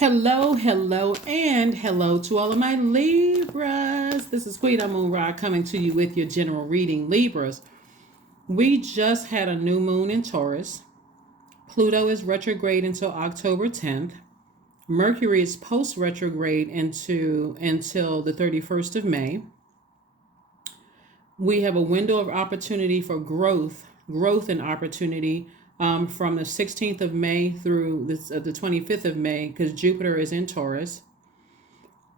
Hello, hello, and hello to all of my Libras. This is Queen Amun Ra coming to you with your general reading. Libras, we just had a new moon in Taurus. Pluto is retrograde until October 10th. Mercury is post-retrograde until the 31st of May. We have a window of opportunity for growth and opportunity from the 16th of May through the 25th of May, because Jupiter is in Taurus.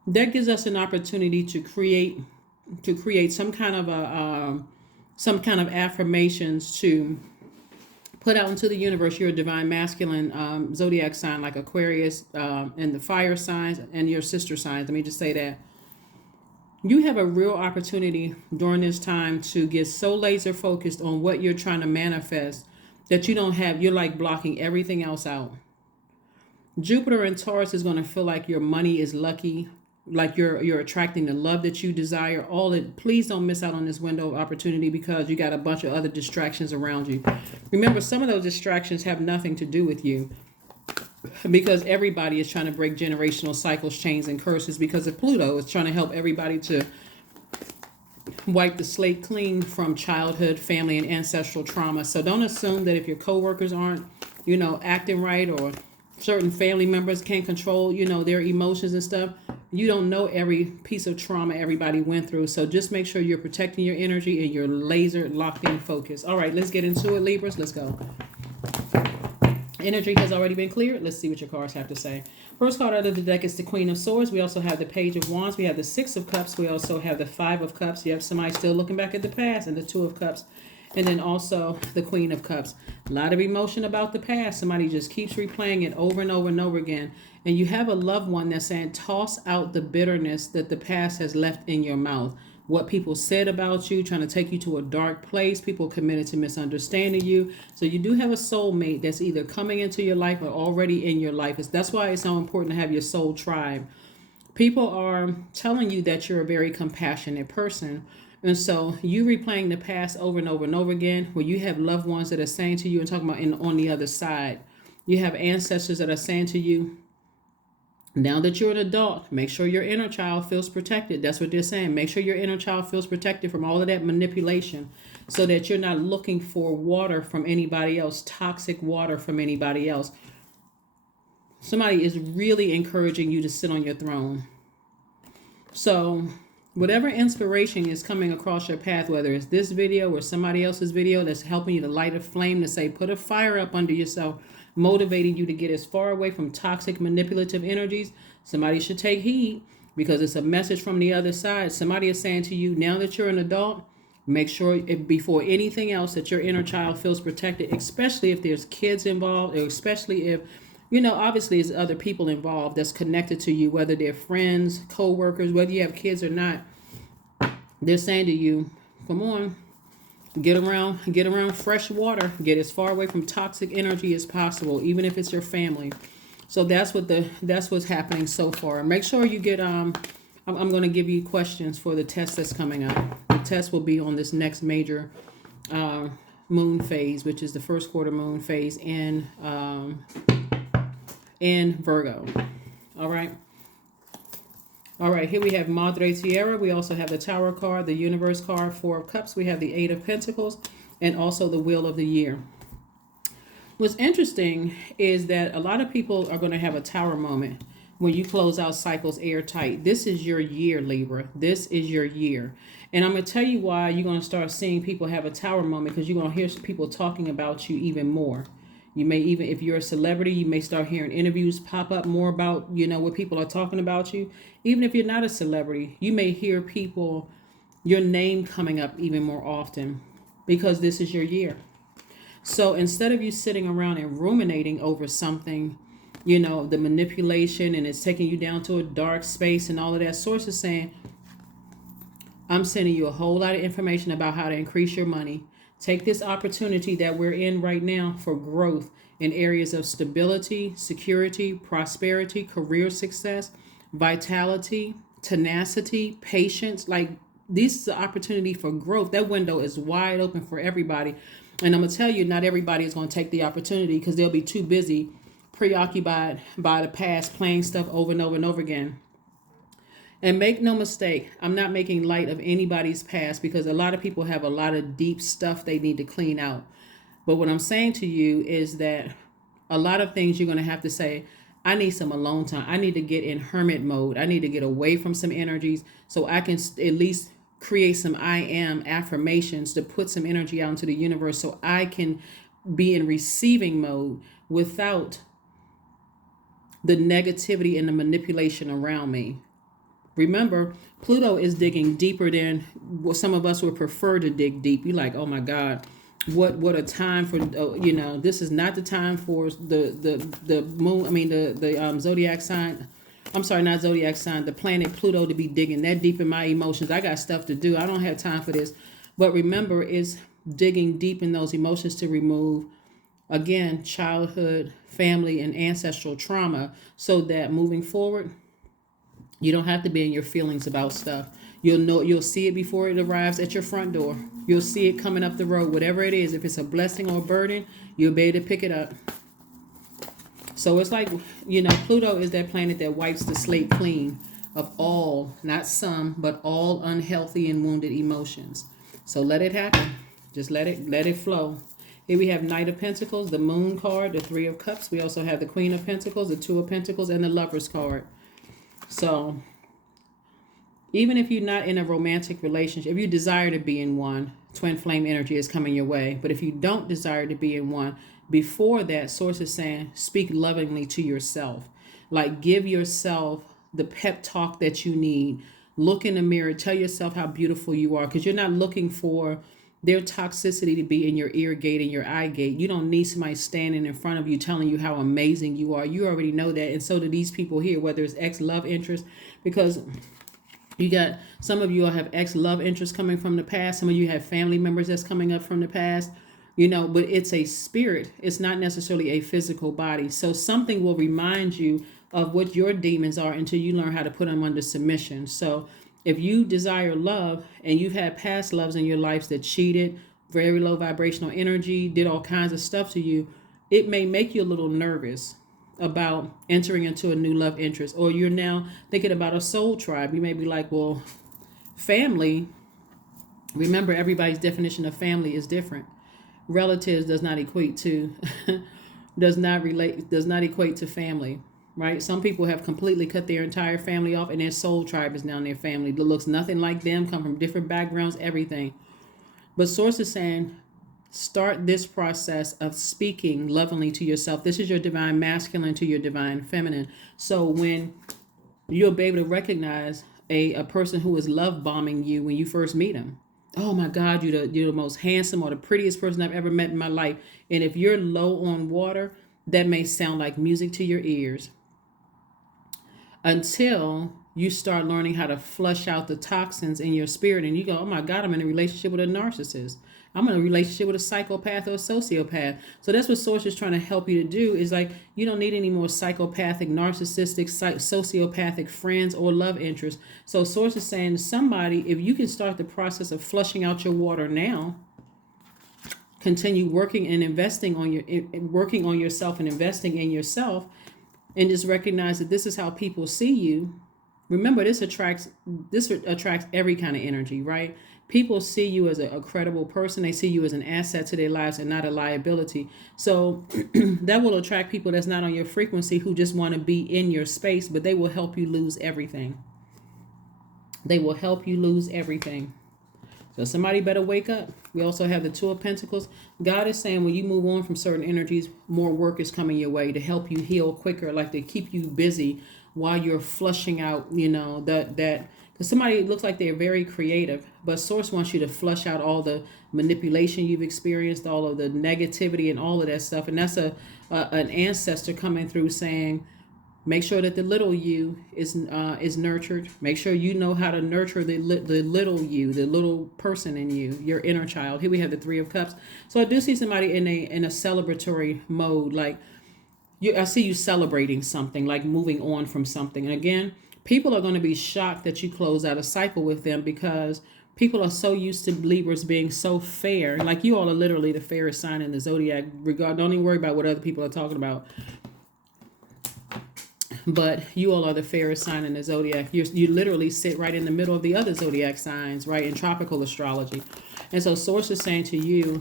That gives us an opportunity to create some kind of affirmations to put out into the universe. You're a divine masculine zodiac sign like Aquarius, and the fire signs and your sister signs. Let me just say that you have a real opportunity during this time to get so laser focused on what you're trying to manifest that you're like blocking everything else out. Jupiter in Taurus is going to feel like your money is lucky, like you're attracting the love that you desire. Please don't miss out on this window of opportunity because you got a bunch of other distractions around you. Remember, some of those distractions have nothing to do with you, because everybody is trying to break generational cycles, chains, and curses because of Pluto. It's trying to help everybody to wipe the slate clean from childhood, family, and ancestral trauma. So don't assume that if your coworkers aren't, acting right, or certain family members can't control, their emotions and stuff. You don't know every piece of trauma everybody went through. So just make sure you're protecting your energy and you're laser locked in focus. All right, let's get into it, Libras. Let's go. Energy has already been cleared. Let's see what your cards have to say. First card out of the deck is the Queen of Swords. We also have the Page of Wands. We have the Six of Cups. We also have the Five of Cups. You have somebody still looking back at the past, and the Two of Cups. And then also the Queen of Cups. A lot of emotion about the past. Somebody just keeps replaying it over and over and over again. And you have a loved one that's saying, toss out the bitterness that the past has left in your mouth. What people said about you, trying to take you to a dark place. People committed to misunderstanding you. So you do have a soulmate that's either coming into your life or already in your life. That's why it's so important to have your soul tribe. People are telling you that you're a very compassionate person. And so you replaying the past over and over and over again, where you have loved ones that are saying to you and talking about on the other side. You have ancestors that are saying to you, now that you're an adult, make sure your inner child feels protected. That's what they're saying. Make sure your inner child feels protected from all of that manipulation, so that you're not looking for water from anybody else, toxic water from anybody else. Somebody is really encouraging you to sit on your throne. So whatever inspiration is coming across your path, whether it's this video or somebody else's video that's helping you to light a flame, to say, put a fire up under yourself, motivating you to get as far away from toxic manipulative energies, somebody should take heed, because it's a message from the other side. Somebody is saying to you, now that you're an adult, make sure before anything else that your inner child feels protected, especially if there's kids involved, or especially if, obviously there's other people involved that's connected to you, whether they're friends, co-workers, whether you have kids or not. They're saying to you, come on, get around fresh water, get as far away from toxic energy as possible, even if it's your family. So that's what's happening so far. Make sure you get I'm going to give you questions for the test that's coming up. The test will be on this next major moon phase, which is the first quarter moon phase in Virgo. All right, here we have Madre Tierra. We also have the Tower card, the Universe card, Four of Cups. We have the Eight of Pentacles, and also the Wheel of the Year. What's interesting is that a lot of people are going to have a Tower moment when you close out cycles airtight. This is your year, Libra. This is your year. And I'm going to tell you why you're going to start seeing people have a Tower moment, because you're going to hear people talking about you even more. You may even, if you're a celebrity, you may start hearing interviews pop up more about, what people are talking about you. Even if you're not a celebrity, you may hear your name coming up even more often, because this is your year. So instead of you sitting around and ruminating over something, the manipulation, and it's taking you down to a dark space and all of that, Source is saying, I'm sending you a whole lot of information about how to increase your money. Take this opportunity that we're in right now for growth in areas of stability, security, prosperity, career success, vitality, tenacity, patience. Like, this is an opportunity for growth. That window is wide open for everybody. And I'm going to tell you, not everybody is going to take the opportunity, because they'll be too busy preoccupied by the past, playing stuff over and over and over again. And make no mistake, I'm not making light of anybody's past, because a lot of people have a lot of deep stuff they need to clean out. But what I'm saying to you is that a lot of things you're going to have to say, I need some alone time. I need to get in hermit mode. I need to get away from some energies so I can at least create some I am affirmations to put some energy out into the universe so I can be in receiving mode without the negativity and the manipulation around me. Remember, Pluto is digging deeper than what some of us would prefer to dig deep. You're like, oh my God, what a time for, this is not the time for the moon. I mean, the zodiac sign. I'm sorry, not zodiac sign, the planet Pluto to be digging that deep in my emotions. I got stuff to do. I don't have time for this. But remember, it's digging deep in those emotions to remove, again, childhood, family, and ancestral trauma, so that moving forward, you don't have to be in your feelings about stuff. You'll see it before it arrives at your front door. You'll see it coming up the road, whatever it is. If it's a blessing or a burden, you'll be able to pick it up. So it's like, Pluto is that planet that wipes the slate clean of all, not some, but all unhealthy and wounded emotions. So let it happen. Just let it flow. Here we have Knight of Pentacles, the Moon card, the Three of Cups. We also have the Queen of Pentacles, the Two of Pentacles, and the Lovers card. So even if you're not in a romantic relationship, if you desire to be in one, twin flame energy is coming your way. But if you don't desire to be in one, before that, Source is saying, speak lovingly to yourself. Like, give yourself the pep talk that you need. Look in the mirror, tell yourself how beautiful you are, because you're not looking for their toxicity to be in your ear gate and your eye gate. You don't need somebody standing in front of you telling you how amazing you are. You already know that. And so do these people here, whether it's ex-love interest, because you got, some of you all have ex-love interest coming from the past. Some of you have family members that's coming up from the past, but it's a spirit. It's not necessarily a physical body. So something will remind you of what your demons are until you learn how to put them under submission. So if you desire love and you've had past loves in your lives that cheated, very low vibrational energy, did all kinds of stuff to you, it may make you a little nervous about entering into a new love interest. Or you're now thinking about a soul tribe. You may be like, well, family, remember everybody's definition of family is different. Relatives does not equate to, does not equate to family. Right? Some people have completely cut their entire family off, and their soul tribe is now their family. That looks nothing like them, come from different backgrounds, everything. But Source is saying, start this process of speaking lovingly to yourself. This is your divine masculine to your divine feminine. So when you'll be able to recognize a person who is love bombing you when you first meet them. Oh my God, you're the most handsome or the prettiest person I've ever met in my life. And if you're low on water, that may sound like music to your ears. Until you start learning how to flush out the toxins in your spirit and you go, oh my God, I'm in a relationship with a narcissist. I'm in a relationship with a psychopath or a sociopath. So that's what Source is trying to help you to do, is like, you don't need any more psychopathic, narcissistic, sociopathic friends or love interests. So Source is saying to somebody, if you can start the process of flushing out your water now, continue working and investing working on yourself and investing in yourself, and just recognize that this is how people see you. Remember, this attracts every kind of energy, right? People see you as a credible person. They see you as an asset to their lives and not a liability. So that will attract people that's not on your frequency, who just want to be in your space, but they will help you lose everything. They will help you lose everything. So somebody better wake up. We also have the Two of Pentacles. God is saying when you move on from certain energies, more work is coming your way to help you heal quicker, like to keep you busy while you're flushing out, that because somebody looks like they're very creative, but Source wants you to flush out all the manipulation you've experienced, all of the negativity and all of that stuff. And that's an ancestor coming through saying, make sure that the little you is nurtured. Make sure you know how to nurture the little you, the little person in you, your inner child. Here we have the Three of Cups. So I do see somebody in a celebratory mode, like I see you celebrating something, like moving on from something. And again, people are going to be shocked that you close out a cycle with them, because people are so used to Libras being so fair. Like, you all are literally the fairest sign in the zodiac. Don't even worry about what other people are talking about. but you all are the fairest sign in the zodiac. You literally sit right in the middle of the other zodiac signs, right, in tropical astrology. And so source is saying to you,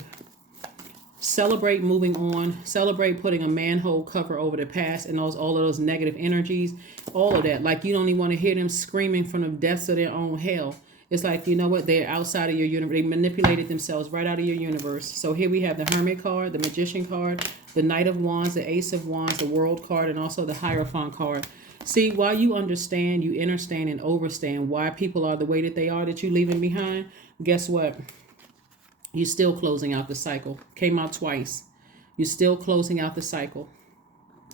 celebrate moving on, celebrate putting a manhole cover over the past and all of those negative energies, all of that. Like, you don't even want to hear them screaming from the depths of their own hell. It's like, you know what, they're outside of your universe. They manipulated themselves right out of your universe. So here we have the Hermit card, the Magician card, the Knight of Wands, the Ace of Wands, the World card, and also the Hierophant card. See, while you understand, you understand and overstand why people are the way that they are that you're leaving behind, guess what? You're still closing out the cycle. Came out twice. You're still closing out the cycle.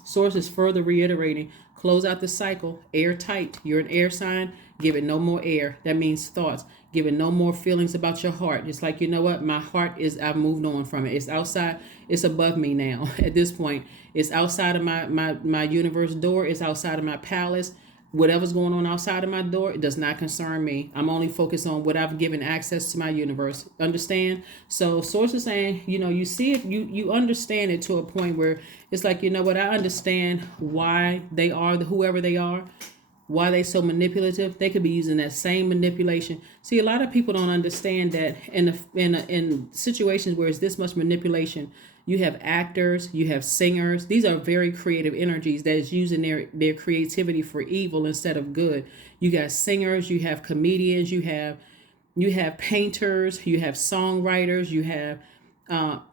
Source is further reiterating, close out the cycle, airtight. You're an air sign, give it no more air. That means thoughts. Give it no more feelings about your heart. It's like, you know what? My heart is, I've moved on from it. It's outside. It's above me now at this point. It's outside of my universe door. It's outside of my palace. Whatever's going on outside of my door, it does not concern me. I'm only focused on what I've given access to my universe. Understand? So source is saying, you know, you see it, you understand it to a point where it's like, you know what, I understand why they are whoever they are, why they so manipulative. They could be using that same manipulation. See, a lot of people don't understand that in situations where it's this much manipulation, you have actors, you have singers. These are very creative energies that is using their creativity for evil instead of good. You got singers, you have comedians, you have painters, you have songwriters, you have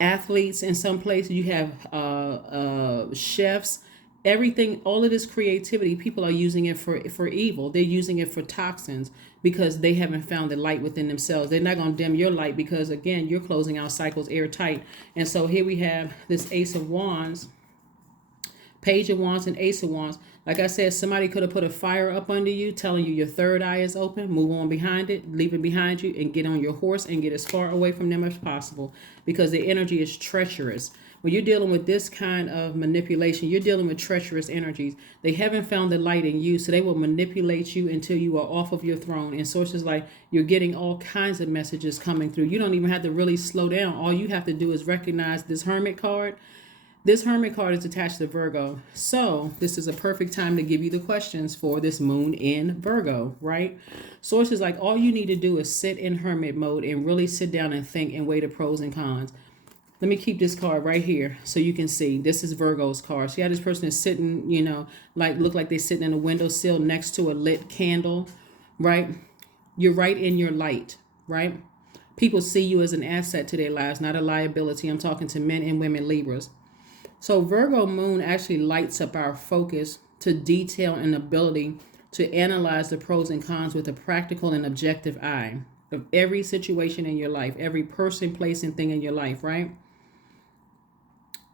athletes in some places, you have chefs. Everything, all of this creativity, people are using it for evil. They're using it for toxins because they haven't found the light within themselves. They're not going to dim your light because, again, you're closing out cycles airtight. And so here we have this Ace of Wands, Page of Wands, and Ace of Wands. Like I said, somebody could have put a fire up under you, telling you your third eye is open. Move on behind it, leave it behind you, and get on your horse and get as far away from them as possible because the energy is treacherous. When you're dealing with this kind of manipulation, you're dealing with treacherous energies. They haven't found the light in you, so they will manipulate you until you are off of your throne. And sources like you're getting all kinds of messages coming through. You don't even have to really slow down. All you have to do is recognize this Hermit card. This Hermit card is attached to Virgo. So this is a perfect time to give you the questions for this moon in Virgo, right? Sources like all you need to do is sit in Hermit mode and really sit down and think and weigh the pros and cons. Let me keep this card right here so you can see. This is Virgo's card. See how this person is sitting, you know, like look like they're sitting in a windowsill next to a lit candle, right? You're right in your light, right? People see you as an asset to their lives, not a liability. I'm talking to men and women Libras. So Virgo moon actually lights up our focus to detail and ability to analyze the pros and cons with a practical and objective eye of every situation in your life, every person, place, and thing in your life, right?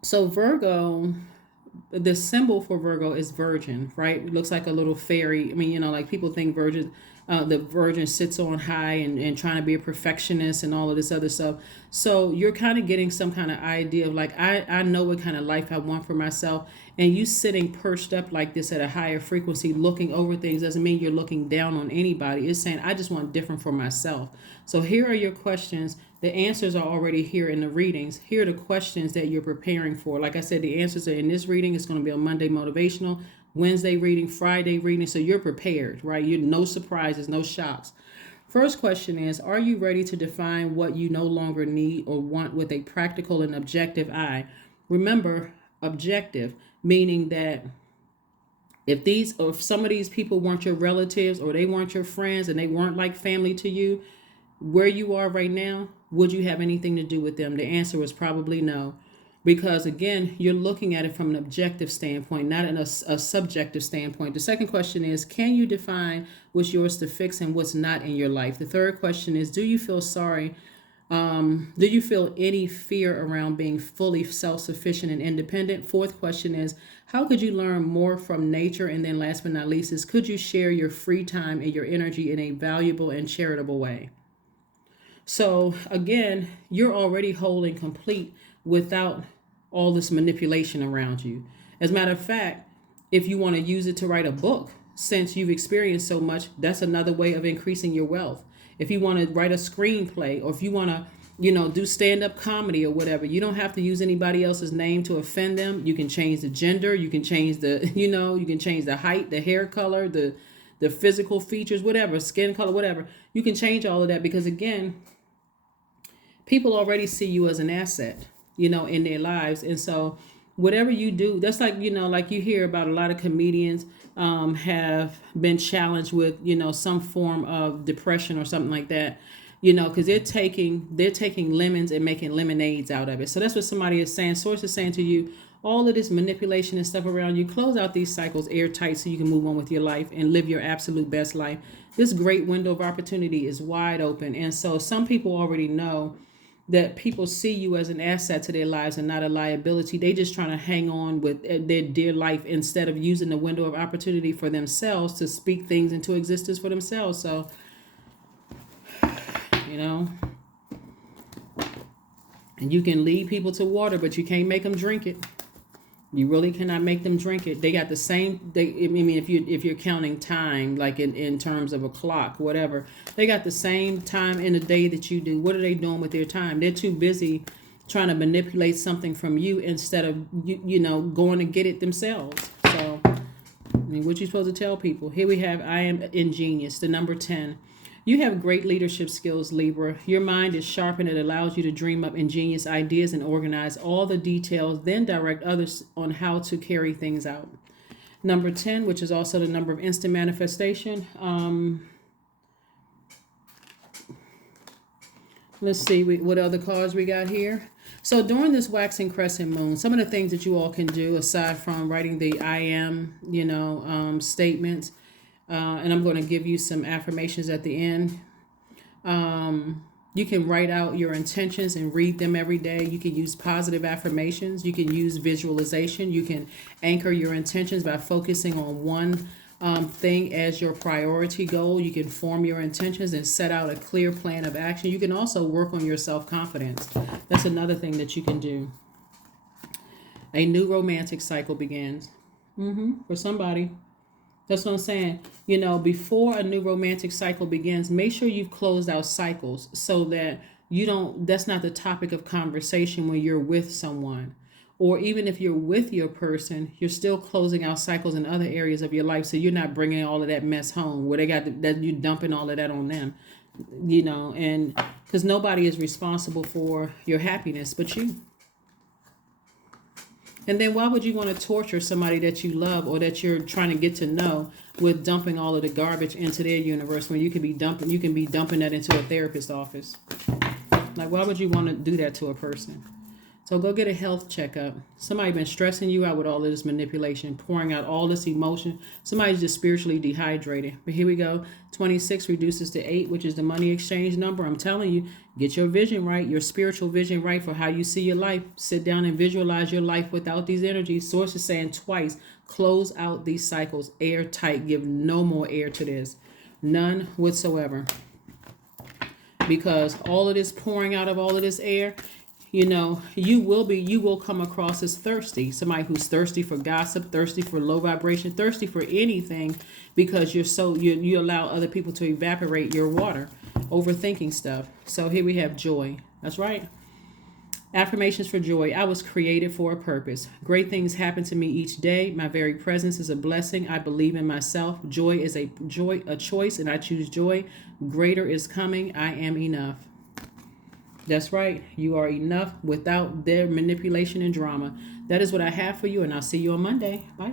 So Virgo, the symbol for Virgo is virgin, right? It looks like a little fairy. I mean, you know, like people think the virgin sits on high and trying to be a perfectionist and all of this other stuff. So you're kind of getting some kind of idea of like, I know what kind of life I want for myself. And you sitting perched up like this at a higher frequency, looking over things doesn't mean you're looking down on anybody. It's saying, I just want different for myself. So here are your questions. The answers are already here in the readings. Here are the questions that you're preparing for. Like I said, the answers are in this reading. It's going to be on Monday Motivational, Wednesday reading, Friday reading. So you're prepared, right? You're no surprises, no shocks. First question is, are you ready to define what you no longer need or want with a practical and objective eye? Remember, objective, meaning that if some of these people weren't your relatives or they weren't your friends and they weren't like family to you, where you are right now, would you have anything to do with them? The answer was probably no. Because again, you're looking at it from an objective standpoint, not in a subjective standpoint. The second question is, can you define what's yours to fix and what's not in your life? The third question is, do you feel sorry? Do you feel any fear around being fully self-sufficient and independent? Fourth question is, how could you learn more from nature? And then last but not least is, could you share your free time and your energy in a valuable and charitable way? So again, you're already whole and complete without all this manipulation around you. As a matter of fact, if you want to use it to write a book, since you've experienced so much, that's another way of increasing your wealth. If you want to write a screenplay, or if you want to, do stand-up comedy or whatever. You don't have to use anybody else's name to offend them. You can change the gender. You can change the, you can change the height, the hair color, the physical features, whatever, skin color, whatever. You can change all of that because, again, people already see you as an asset, in their lives. And so whatever you do, that's like, like you hear about a lot of comedians have been challenged with, some form of depression or something like that, because they're taking lemons and making lemonades out of it. So that's what somebody is saying. Source is saying to you, all of this manipulation and stuff around you, close out these cycles airtight so you can move on with your life and live your absolute best life. This great window of opportunity is wide open. And so some people already know that people see you as an asset to their lives and not a liability. They just trying to hang on with their dear life instead of using the window of opportunity for themselves to speak things into existence for themselves. So, and you can lead people to water, but you can't make them drink it. You really cannot make them drink it. They got the same. If you're counting time, like in terms of a clock, whatever, they got the same time in a day that you do. What are they doing with their time? They're too busy trying to manipulate something from you instead of going to get it themselves. So, what you supposed to tell people? Here we have, I am ingenious, the number 10. You have great leadership skills, Libra. Your mind is sharp and it allows you to dream up ingenious ideas and organize all the details, then direct others on how to carry things out. Number 10, which is also the number of instant manifestation. Let's see what other cards we got here. So during this waxing crescent moon, some of the things that you all can do, aside from writing the I am, statements, and I'm going to give you some affirmations at the end. You can write out your intentions and read them every day. You can use positive affirmations. You can use visualization. You can anchor your intentions by focusing on one thing as your priority goal. You can form your intentions and set out a clear plan of action. You can also work on your self-confidence. That's another thing that you can do. A new romantic cycle begins for somebody. That's what I'm saying. Before a new romantic cycle begins, make sure you've closed out cycles so that that's not the topic of conversation when you're with someone. Or even if you're with your person, you're still closing out cycles in other areas of your life. So you're not bringing all of that mess home where they got that you're dumping all of that on them, and because nobody is responsible for your happiness but you. And then why would you want to torture somebody that you love or that you're trying to get to know with dumping all of the garbage into their universe when you can be dumping that into a therapist's office? Like, why would you want to do that to a person? So go get a health checkup. Somebody been stressing you out with all of this manipulation, pouring out all this emotion. Somebody's just spiritually dehydrated. But here we go. 26 reduces to 8, which is the money exchange number. I'm telling you, get your vision right, your spiritual vision right for how you see your life. Sit down and visualize your life without these energies. Source is saying twice, close out these cycles airtight. Give no more air to this. None whatsoever. Because all of this pouring out of all of this air, you will come across as thirsty. Somebody who's thirsty for gossip, thirsty for low vibration, thirsty for anything, because you allow other people to evaporate your water, overthinking stuff. So here we have joy. That's right. Affirmations for joy. I was created for a purpose. Great things happen to me each day. My very presence is a blessing. I believe in myself. Joy is a choice, and I choose joy. Greater is coming. I am enough. That's right. You are enough without their manipulation and drama. That is what I have for you, and I'll see you on Monday. Bye.